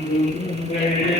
மீதுமாக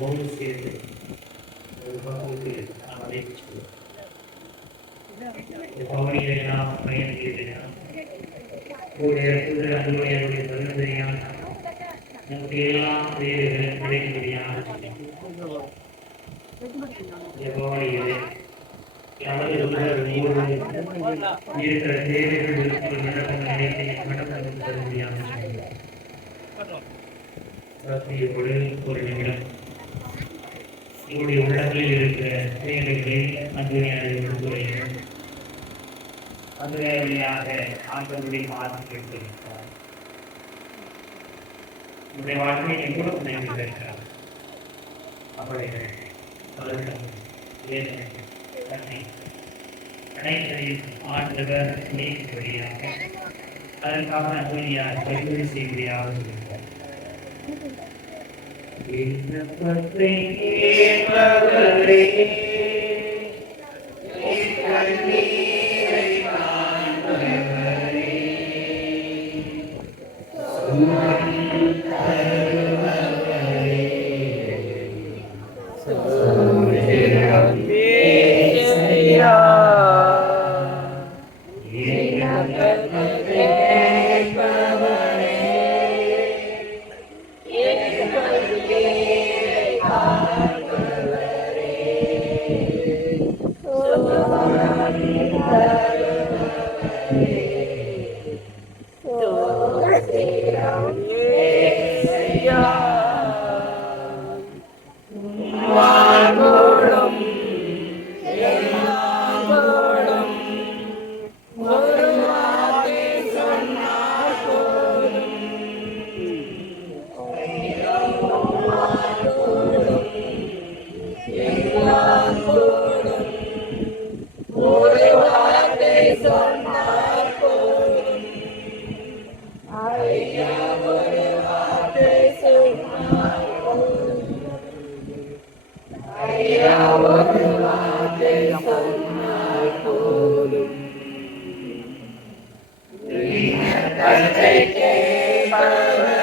பகுதிக்கு நாம் அழைக்கிறோம் இந்த பகுதியை நாம் பயணிக்கிறோம் உடைய அன்புடையவருடைய பெருந்தையால் நமக்கு எல்லாம் வேறுகள் கிடைக்கும்படியாக இந்த பகுதியிலே நமது உடல் முழுவதும் இருக்கிற தேவைகள் இருக்கிற நடக்கும் அனைத்தையும் நடக்கும் பெருமையாக ஒரு ஒரு நிமிடம் உங்களுடைய உள்ளங்களில் இருக்கிற தேவைகளை அன்புரையாக விடுத்துறையும் அன்புரையாக ஆண்டவருடைய மாதம் கேட்டிருக்கிறார் உங்களுடைய வாழ்க்கை எவ்வளவு நினைவு இருக்கிறார் அவருடைய பலர்கள் வேதனை தன்னை அனைத்தையும் ஆண்டவர் நீக்கும்படியாக அதற்காக அன்புரையாக பரிந்துரை செய்யும்படியாக இருக்கிறார் விண்ணப்பத்தை Thank you.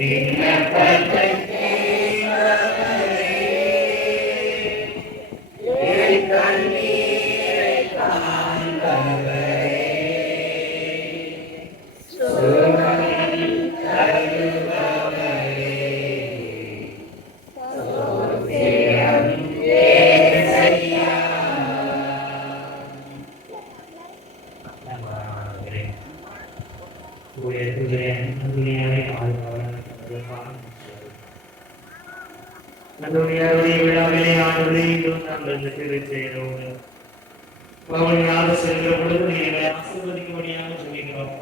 Thank you. பவனி விழாவிலே ஆண்டுகளை இன்னும் நாங்கள் பவனியாக செல்கிற பொழுது சொல்லிக்கிறோம்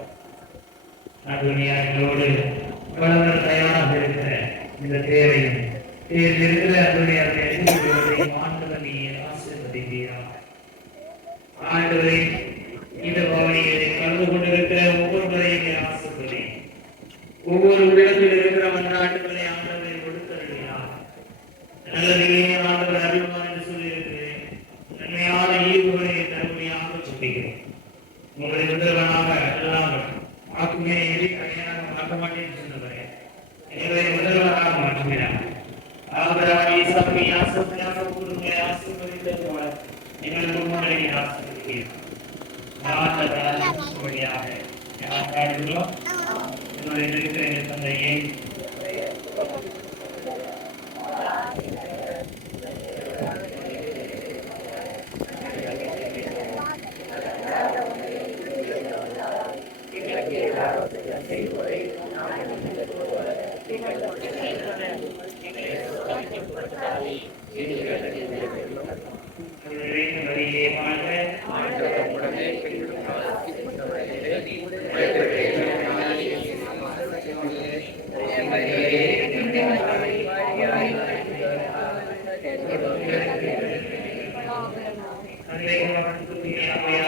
அருமையாளோடு வளர்ந்த தயாராக இருக்கிற இந்த தேவையும் இதில் இருக்கிற அருமையாக உங்களை முதல்வனாக அல்லாமல் ஆக்குமே எதி கடையாக மாற்ற மாட்டேன் சொன்னவரே எனவே முதல்வராக மாற்றுகிறார் ஆபராணி சபை ஆசிரியாக கூறுங்களை ஆசீர்வதித்தது போல எங்கள் முன்னோரை ஆசீர்வதிக்கிறேன் வழியாக யார் பாடுங்களோ என்னுடைய இருக்கிற எங்கள் தந்தையை உங்களுடைய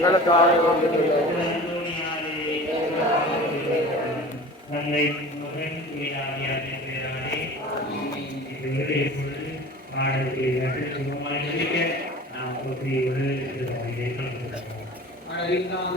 இப்பொழுது பாடலுக்கு நன்றி நாம்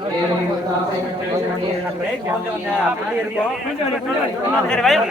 இயேசு பரிந்து தேவனாய்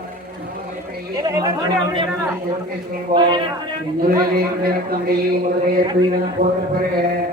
போன்ற பிறகு